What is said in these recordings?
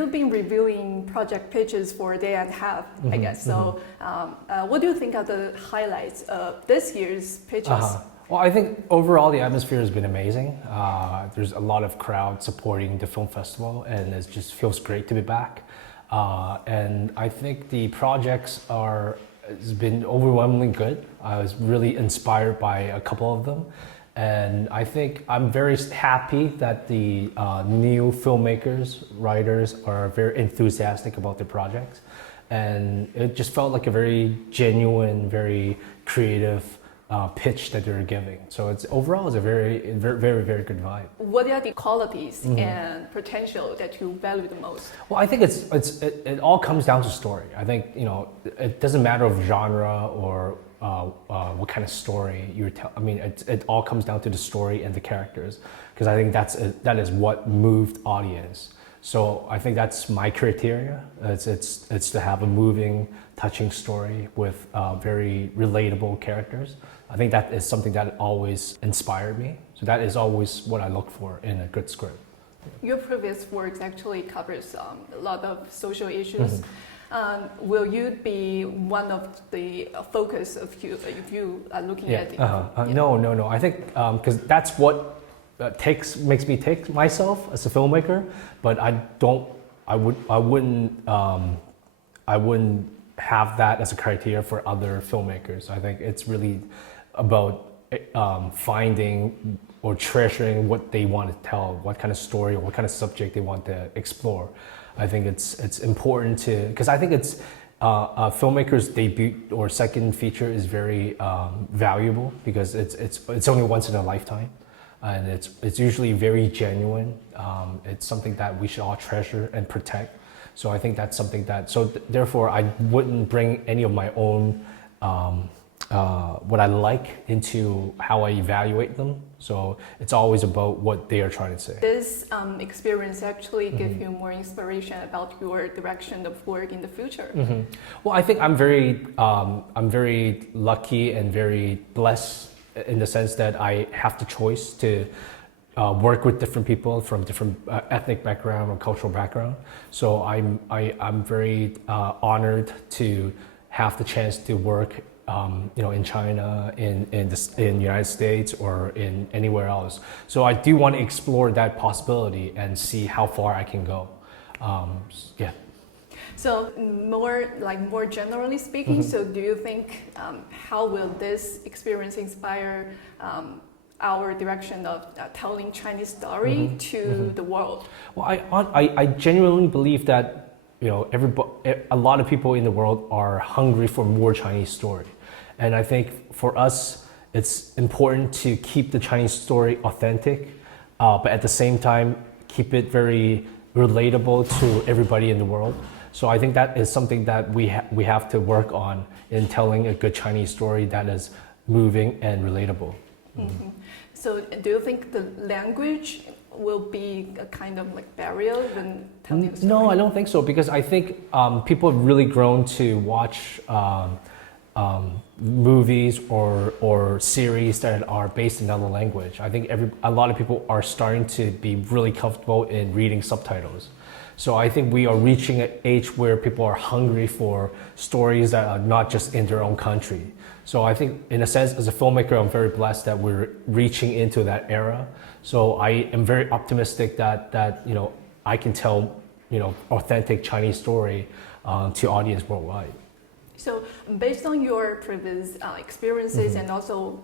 you've been reviewing project pitches for a day and a half, I guess. So what do you think are the highlights of this year's pitches? Well, I think overall the atmosphere has been amazing. There's a lot of crowd supporting the film festival, and it just feels great to be back. And I think the projects has been overwhelmingly good. I was really inspired by a couple of them. And I think I'm very happy that the new filmmakers, writers are very enthusiastic about the projects. And it just felt like a very genuine, very creative pitch that they're giving. So overall it's a very, very good vibe. What are the qualities and potential that you value the most? Well, I think it all comes down to story. I think, it doesn't matter of genre or what kind of story you're telling. I mean, it all comes down to the story and the characters, because I think that is what moved audience. So I think that's my criteria. It's to have a moving, touching story with very relatable characters. I think that is something that always inspired me. So that is always what I look for in a good script. Your previous works actually covers a lot of social issues. Will you be one of the focus of if you are looking at it? No. I think because that's what makes me take myself as a filmmaker. But I wouldn't have that as a criteria for other filmmakers. I think it's really about finding or treasuring what they want to tell, what kind of story or what kind of subject they want to explore. I think it's important to, because I think it's a filmmaker's debut or second feature is very valuable, because it's only once in a lifetime, and it's usually very genuine. It's something that we should all treasure and protect. So I think that's something that, therefore I wouldn't bring any of my own what I like into how I evaluate them. So it's always about what they are trying to say. This experience actually give you more inspiration about your direction of work in the future. Well, I think I'm very lucky and very blessed in the sense that I have the choice to work with different people from different ethnic background or cultural background. So I'm very honored to have the chance to work in China, in the United States, or in anywhere else. So I do want to explore that possibility and see how far I can go. Yeah. So more generally speaking, so do you think how will this experience inspire our direction of telling Chinese story to the world? Well, I genuinely believe that a lot of people in the world are hungry for more Chinese story. And I think for us, it's important to keep the Chinese story authentic, but at the same time, keep it very relatable to everybody in the world. So I think that is something that we have to work on in telling a good Chinese story that is moving and relatable. So do you think the language will be a kind of barrier when telling a story? No, I don't think so, because I think people have really grown to watch movies or series that are based in another language. I think a lot of people are starting to be really comfortable in reading subtitles. So I think we are reaching an age where people are hungry for stories that are not just in their own country. So I think, in a sense, as a filmmaker, I'm very blessed that we're reaching into that era. So I am very optimistic that I can tell authentic Chinese story to audience worldwide. So based on your previous experiences and also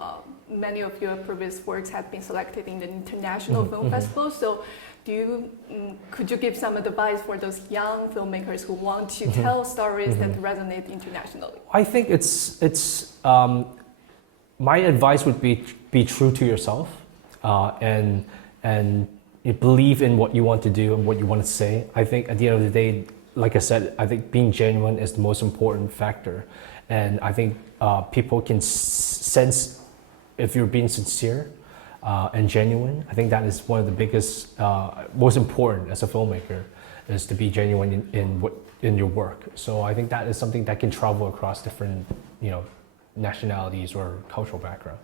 many of your previous works have been selected in the International Film Festival. So could you give some advice for those young filmmakers who want to tell stories that resonate internationally? I think my advice would be true to yourself and believe in what you want to do and what you want to say. I think at the end of the day, like I said, I think being genuine is the most important factor. And I think people can sense if you're being sincere and genuine. I think that is one of the biggest, most important as a filmmaker, is to be genuine in your work. So I think that is something that can travel across different, nationalities or cultural background.